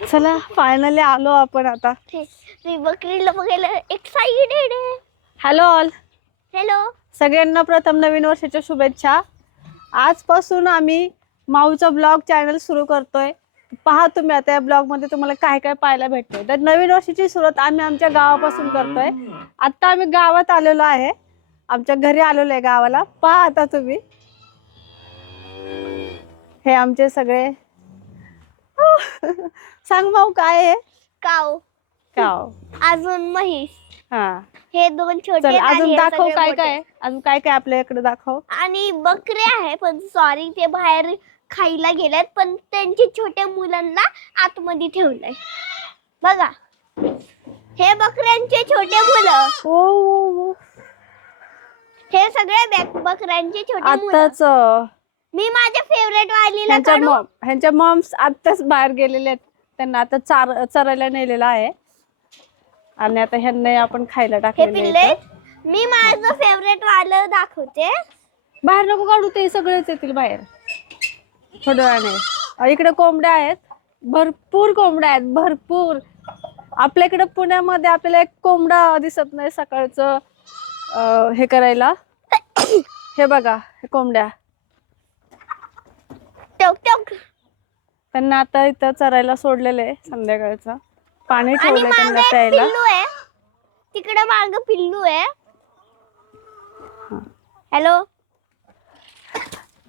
चला फायनली आलो आपण आता. मी बकरीला बघायला एक्साइटेड आहे. हॅलो ऑल, हॅलो सगळ्यांना प्रथम नवीन वर्षाच्या शुभेच्छा. आजपासून आम्ही माऊचा ब्लॉग चॅनल सुरू करतोय. पहा तुम्ही आता या ब्लॉग मध्ये तुम्हाला काय काय पाहायला भेटतंय. तर नवीन वर्षाची सुरुवात आम्ही आमच्या गावापासून करतोय. आता आम्ही गावात आलेलो आहे, आमच्या घरी आलेलो आहे गावाला. पहा आता तुम्ही, हे आमचे सगळे सांग माऊ काय आहे. काव काव अजून म्हैस. हा हे दोन छोटे चल आणि अजून हे दाखव सगळे काय मोठे. काय अजून काय काय आपल्या इकडे दाखव. आणि बकरे आहे पण सॉरी ते बाहेर खायला गेलेत, पण त्यांची छोट्या मुलांना आतमध्ये ठेवलंय. बघा हे बकऱ्यांचे छोटे मुलं. ओ हे सगळे बकऱ्यांचे छोटे मुलं. आताच मी माझ्या फेवरेट वालीला काढू. ह्यांच्या मॉम्स आताच बाहेर गेलेले आहेत. त्यांना आता चरायला नेलेला आहे आणि आता ह्यांना आपण खायला हे टाकलेलं पिल्ले आहे. मी माझं फेवरेट वालं दाखवते. बाहेर नको काढू, ते सगळेच येतील बाहेर थोड्या वेळाने. इकडे कोंबड्या आहेत, भरपूर कोंबड्या आहेत, भरपूर. आपल्या इकडे पुण्यामध्ये आपल्याला एक कोंबडा दिसत नाही सकाळचं हे करायला. हे बघा हे कोंबड्या, टोक टोक. त्यांना आता इथं चरायला सोडलेलं आहे. संध्याकाळचं पाणी आणि ठेवलंय त्यांना मागे प्यायला. पिल्लू आहे, तिकडे माग पिल्लू आहे. हॅलो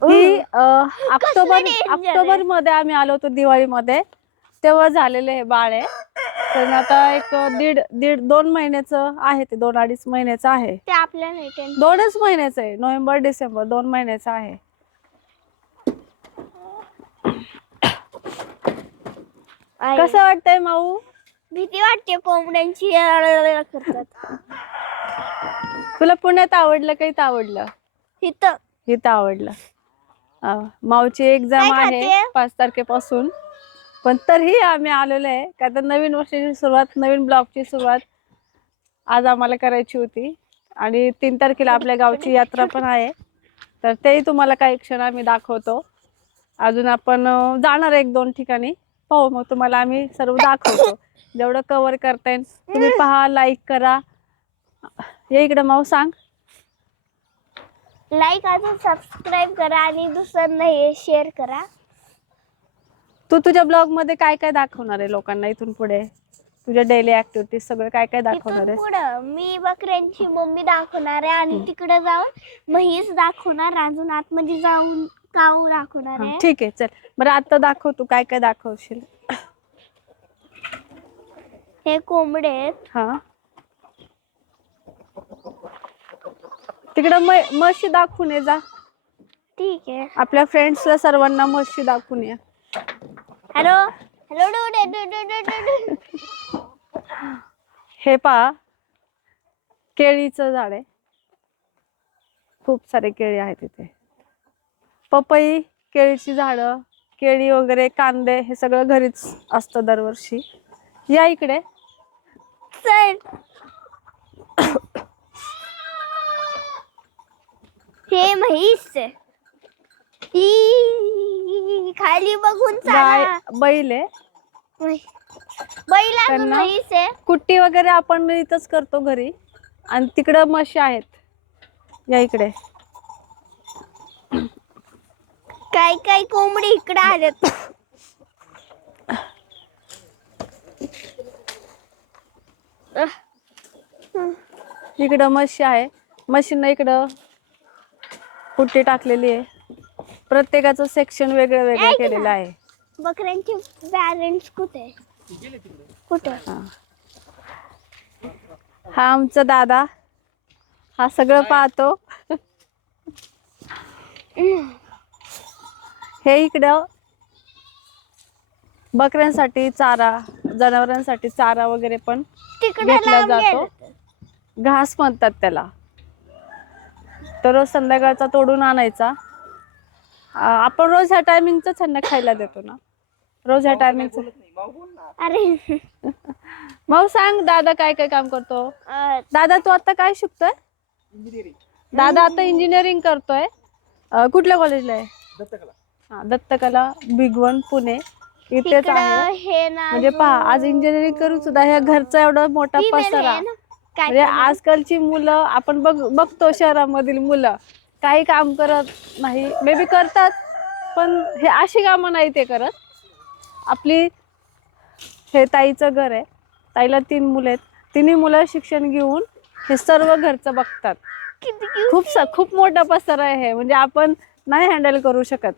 ही कसलं danger आहे. ऑक्टोबर मध्ये आम्ही आलो होतो दिवाळीमध्ये, तेव्हा झालेले हे बाळ आहे. तर आता एक दीड 2 महिन्याचं आहे, ते 2-2.5 महिन्याचं आहे. ते आपल्या नाही टेन्शन. 2च महिन्याचं आहे, नोव्हेंबर डिसेंबर 2 महिन्याचं आहे. कसं वाटतंय माऊ. भीती वाटते कोंबड्यांची करतात. तुला पुण्यात आवडलं का इथं आवडलं. इथं इथं आवडलं. माऊची एक्झाम काय आहे खाते? 5 तारखेपासून, पण तरीही आम्ही आलेलो आहे का तर नवीन वर्षाची सुरुवात, नवीन ब्लॉगची सुरुवात आज आम्हाला करायची होती. आणि 3 तारखेला आपल्या गावची यात्रा पण आहे, तर तेही तुम्हाला काही क्षण आम्ही दाखवतो. अजून आपण जाणार 1-2 ठिकाणी, पाहू मग तुम्हाला आम्ही सर्व दाखवतो जेवढं कव्हर करता येईल. तुम्ही पहा, लाईक करा. ये इकडे माऊ, सांग. लाईक अजून सबस्क्राईब करा आणि दुसऱ्यांना हे शेअर करा. तू तुझ्या ब्लॉग मध्ये काय काय दाखवणार आहे लोकांना इथून पुढे, तुझ्या डेली ऍक्टिव्हिटीज सगळं काय काय दाखवणार इथून आहे. पुढं मी बकऱ्यांची मम्मी दाखवणार आहे आणि तिकडे जाऊन म्हैस दाखवणार, अजून आतमध्ये जाऊन काऊ दाखवणार हा, आहे. ठीक आहे, चल बरं आता दाखव, तू काय काय दाखवशील. हे कोंबडे आहेत. हा तिकडं म्हशी दाखवून ये जा. ठीक आहे. आपल्या फ्रेंड्सला सर्वांना म्हशी दाखवून ये. Hello hello. हे पहा, केळीचं झाड आहे, खूप सारे केळी आहेत इथे. पपई, केळीची झाडं, केळी वगैरे, कांदे, हे सगळं घरीच असतं दरवर्षी. या इकडे. चल. हे म्हैस खाली बघून गाय, चाला. बैल आहे. बैल अजून त्यांना म्हैस आहे. कुट्टी वगैरे आपण इथंच करतो घरी. आणि तिकडं म्हशी आहेत, या इकडे. काय काय कोंबडी इकडे आलेत. इकडं म्हशी आहे, म्हशींना इकडं कुट्टी टाकलेली आहे. प्रत्येकाचं सेक्शन वेगळं वेगळं ऐक ना. केलेलं आहे. बकऱ्यांचे पॅरेंट्स कुठे कुठे. हा आमचा दादा, हा सगळं पाहतो. हे इकडं बकऱ्यांसाठी चारा, जनावरांसाठी चारा वगैरे पण तिकडे घेतला जातो. घास म्हणतात त्याला. तर रोज संध्याकाळचा तोडून आणायचा. आपण रोज ह्या टायमिंगच त्यांना खायला देतो ना, रोज ह्या टायमिंगच. अरे मग सांग दादा काय काय काम करतो. दादा तू आता काय शिकतोय. दादा आता इंजिनिअरिंग करतोय. कुठल्या कॉलेजला आहे. हा, दत्तकला भिगवण पुणे. इथेच तिकडं आहे. हे ना म्हणजे पहा आज इंजिनिअरिंग करून सुद्धा ह्या घरचा एवढा मोठा ती मेन पसारा. आहे ना. काय म्हणजे करणार? आजकालची मुलं आपण बघतो शहरामधील मुलं काही काम करत नाही, मे बी करतात पण हे अशी कामं नाही ते करत. आपली हे ताईचं घर आहे, ताईला 3 मुलं आहेत. तिन्ही मुलं शिक्षण घेऊन हे सर्व घरचं बघतात. किती cute. खूप मोठा पसारा आहे हे, म्हणजे आपण नाही हँडल करू शकत.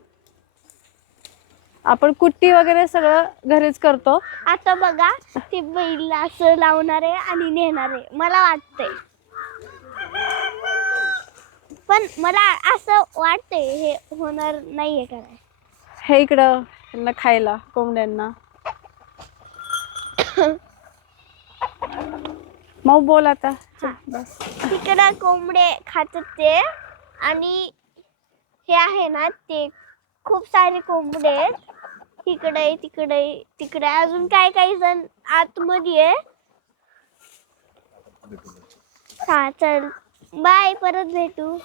आपण कुट्टी वगैरे सगळं घरीच करतो. आता बघा ते बैल असं लावणार आहे आणि नेणार आहे मला वाटतंय. पण मला असं वाटतंय हे होणार नाहीये करायला. हे इकडं त्यांना खायला कोंबड्यांना. मग बोल आता. बस. तिकडं कोंबडे खातात ते आणि हे आहे ना ते खूप सारे कोंबडे आहेत. तिकडे तिकडे तिकडे अजून काही जण आतमध्ये आहे. हा चल बाय परत भेटू.